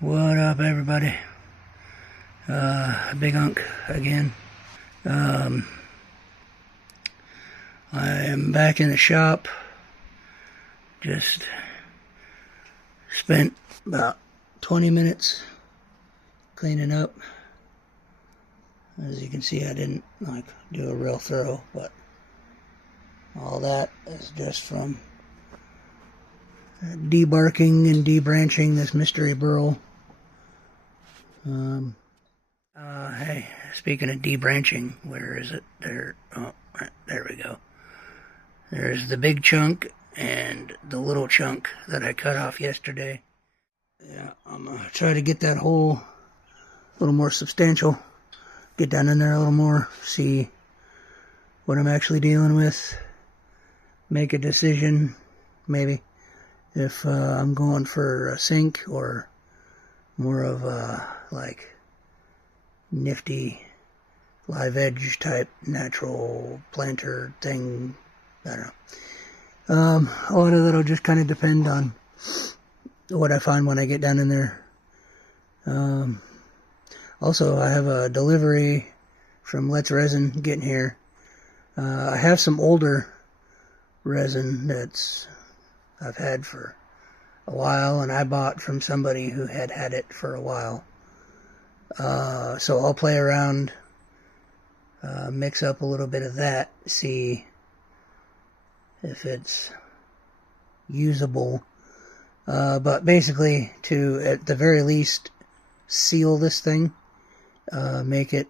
What up, everybody? Big Unk again. I am back in the shop. Just spent about 20 minutes cleaning up. As you can see, I didn't do a real thorough, but all that is just from debarking and debranching this Mystery Burl. Hey, speaking of debranching, where is it? There, oh, there we go. There's the big chunk and the little chunk that I cut off yesterday. Yeah, I'm gonna try to get that hole a little more substantial. Get down in there a little more, see what I'm actually dealing with. Make a decision, maybe, if I'm going for a sink or more of a, nifty live edge type natural planter thing. I don't know. A lot of that'll just kind of depend on what I find when I get down in there. Also, I have a delivery from Let's Resin getting here. I have some older resin that's I've had for a while, and I bought from somebody who had it for a while. So I'll play around, mix up a little bit of that, see if it's usable. But basically, to, at the very least, seal this thing, make it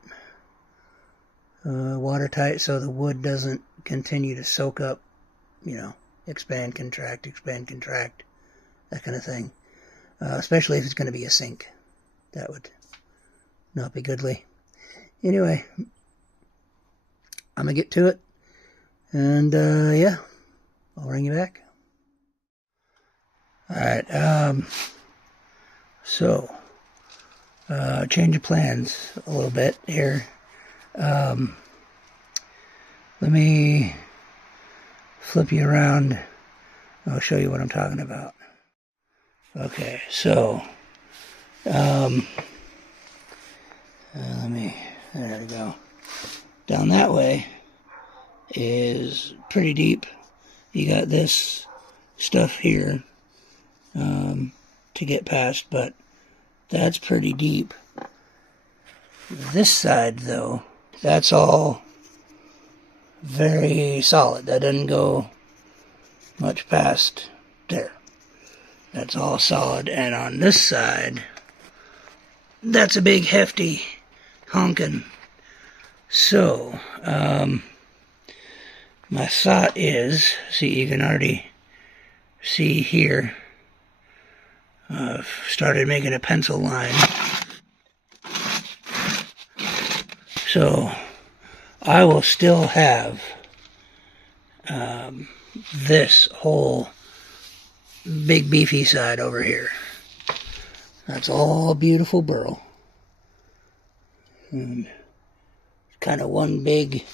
watertight so the wood doesn't continue to soak up, expand, contract, that kind of thing. Especially if it's going to be a sink. That would not be goodly. Anyway, I'm going to get to it. And, yeah, I'll bring you back. Alright, so, change of plans a little bit here. Let me flip you around. I'll show you what I'm talking about. Okay, so, there we go. Down that way is pretty deep. You got this stuff here to get past, but that's pretty deep. This side, though, that's all very solid. That doesn't go much past there. That's all solid. And on this side, that's a big hefty honkin'. So, my thought is, see, you can already see here, I've started making a pencil line. So, I will still have this whole big beefy side over here. That's all beautiful burl. And kind of one big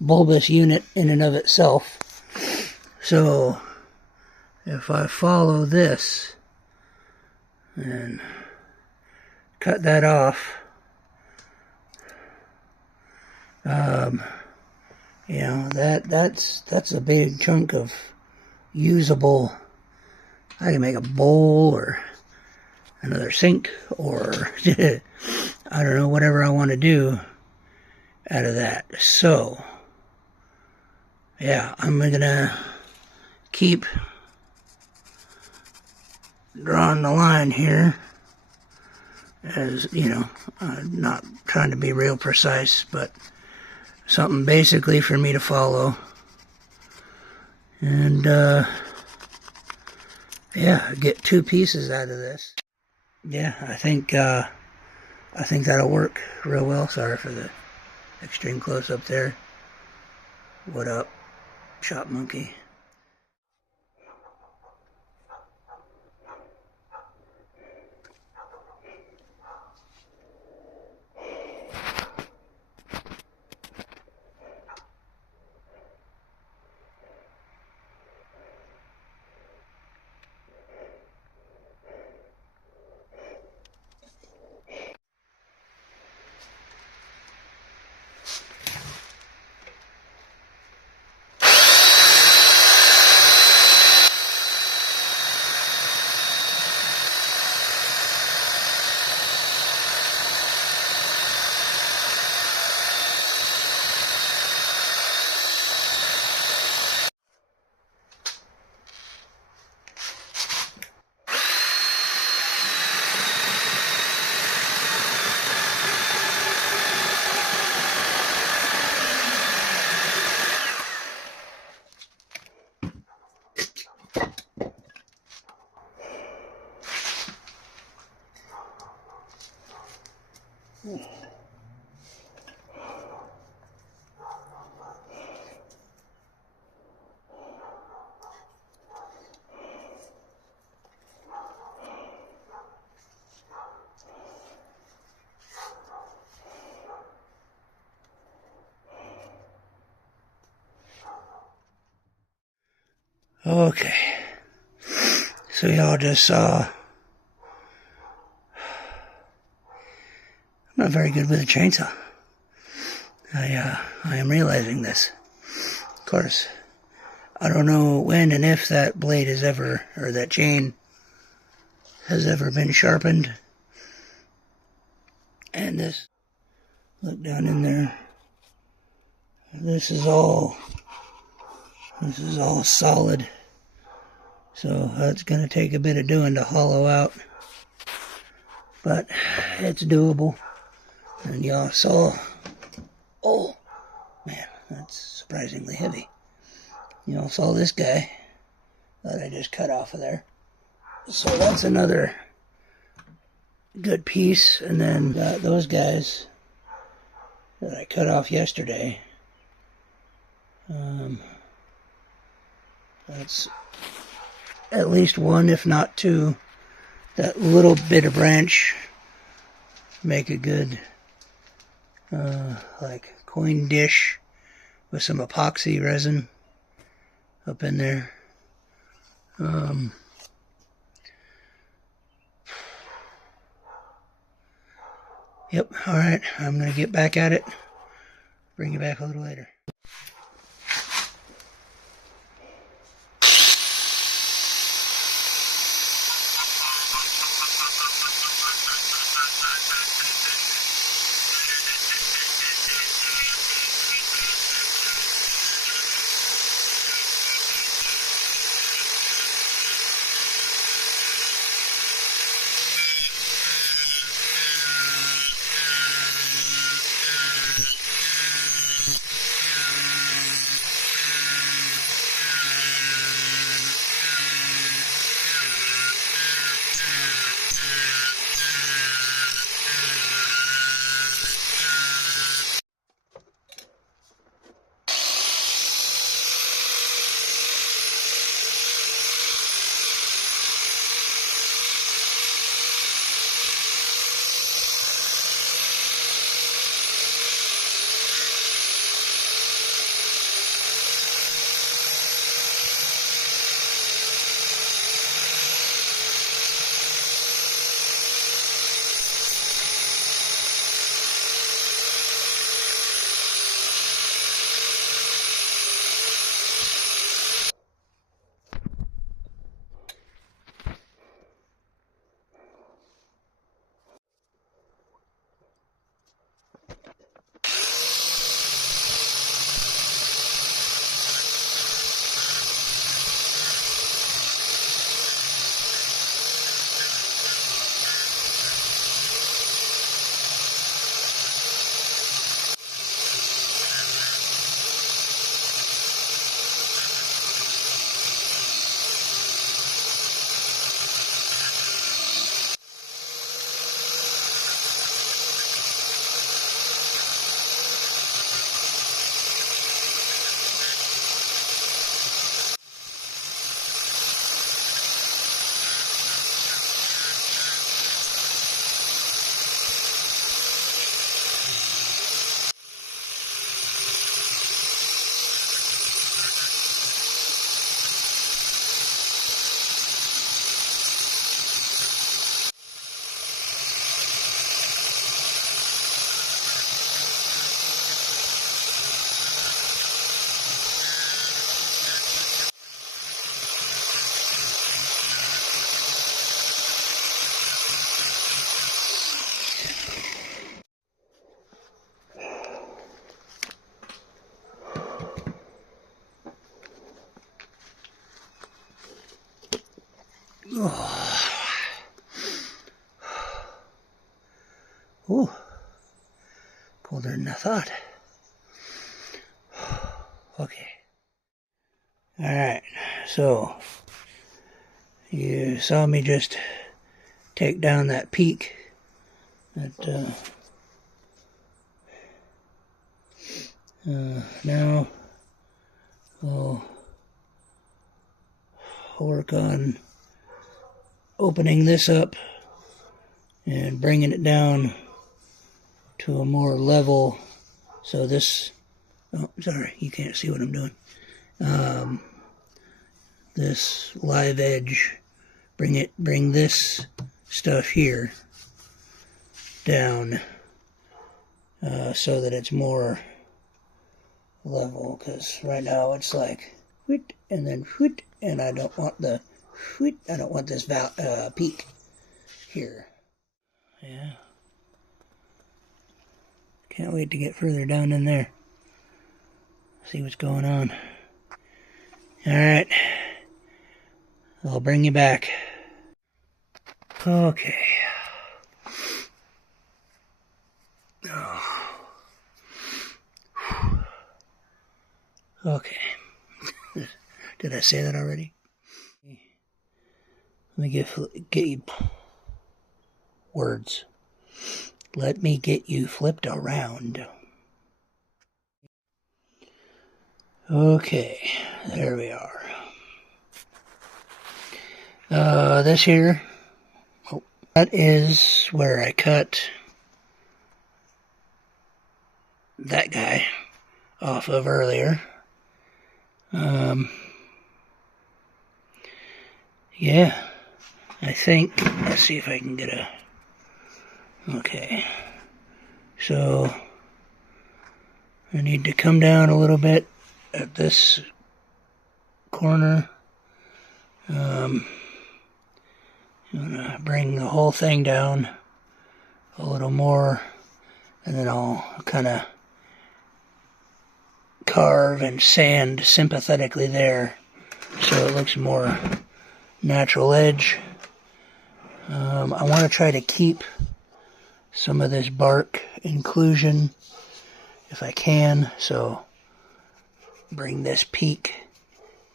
bulbous unit in and of itself. So, if I follow this and cut that off, that's a big chunk of usable. I can make a bowl or another sink or I don't know, whatever I want to do out of that. So, yeah, I'm gonna keep drawing the line here, as I'm not trying to be real precise, but something basically for me to follow. And yeah, get two pieces out of this. Yeah, I think that'll work real well. Sorry for the extreme close up there. What up, Shop Monkey? Okay, so y'all just saw I'm not very good with a chainsaw. I am realizing this. Of course, I don't know when and if that blade has ever, or that chain has ever been sharpened. And this, look down in there. This is all solid. So that's going to take a bit of doing to hollow out. But it's doable. And y'all saw, oh man, that's surprisingly heavy. Y'all saw this guy that I just cut off of there. So that's another good piece. And then got those guys that I cut off yesterday. That's at least one, if not two. That little bit of branch make a good like coin dish with some epoxy resin up in there. Yep, alright, I'm going to get back at it. Bring you back a little later. Ooh, colder than I thought. Okay. Alright, so you saw me just take down that peak that Now I'll work on opening this up and bringing it down to a more level. So this, oh, sorry, you can't see what I'm doing. This live edge, bring this stuff here down so that it's more level, because right now it's like whoot and then whoot, and I don't want the whoot, I don't want this peak here. Yeah, can't wait to get further down in there, see what's going on. Alright, I'll bring you back. Okay. Oh. Okay. Did I say that already? Let me get you words. Let me get you flipped around. Okay, there we are. This here, oh, that is where I cut that guy off of earlier. Yeah, I think, let's see if I can get a, okay, so I need to come down a little bit at this corner. I'm gonna bring the whole thing down a little more, and then I'll kind of carve and sand sympathetically there so it looks more natural edge. I want to try to keep some of this bark inclusion if I can, so bring this peak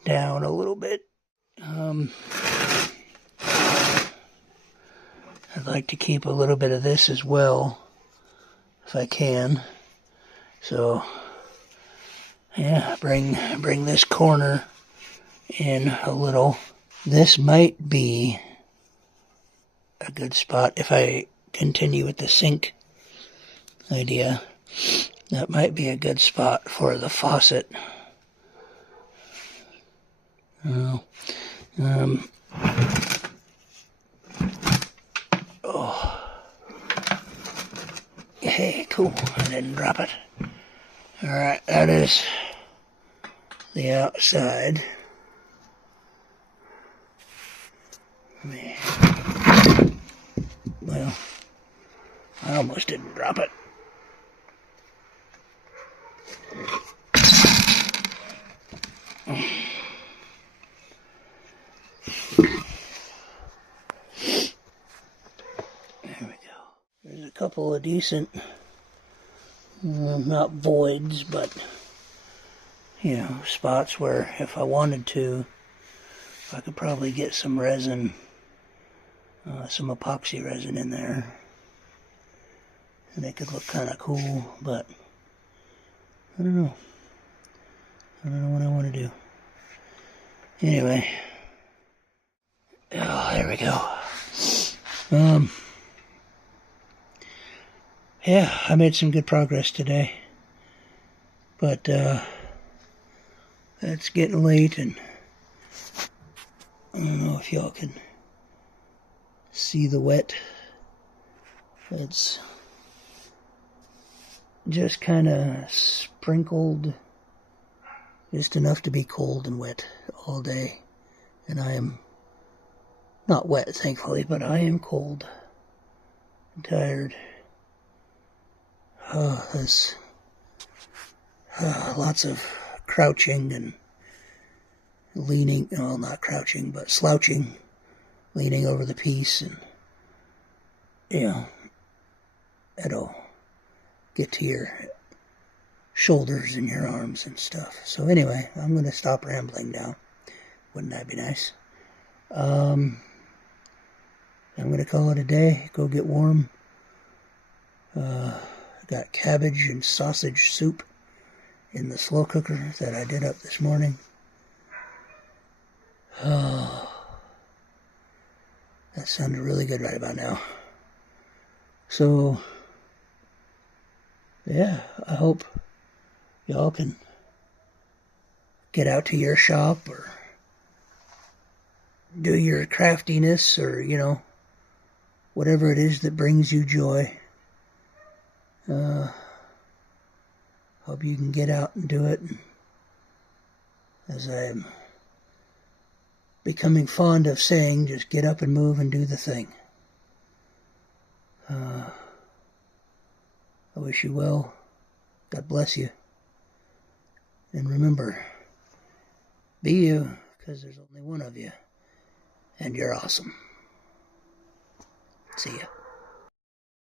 down a little bit. I'd like to keep a little bit of this as well if I can, so yeah, bring this corner in a little. This might be a good spot if I continue with the sink idea. That might be a good spot for the faucet. Oh, hey, cool, I didn't drop it. Alright, that is the outside. Well, I almost didn't drop it. There we go. There's a couple of decent, not voids, but, you know, spots where if I wanted to, I could probably get some resin, some epoxy resin in there. And they could look kind of cool, but I don't know. I don't know what I want to do. Anyway. Oh, there we go. Yeah, I made some good progress today. But, it's getting late, and I don't know if y'all can see the wet. It's just kind of sprinkled, just enough to be cold and wet all day. And I am not wet, thankfully, but I am cold and tired. There's lots of crouching and leaning, well, not crouching, but slouching, leaning over the piece, and, you know, it'll get to your shoulders and your arms and stuff. So anyway, I'm going to stop rambling now. Wouldn't that be nice? I'm going to call it a day, go get warm. Got cabbage and sausage soup in the slow cooker that I did up this morning. Oh, that sounded really good right about now. So, yeah, I hope y'all can get out to your shop or do your craftiness or, whatever it is that brings you joy. Hope you can get out and do it. As I'm becoming fond of saying, just get up and move and do the thing. I wish you well. God bless you. And remember, be you, because there's only one of you. And you're awesome. See ya.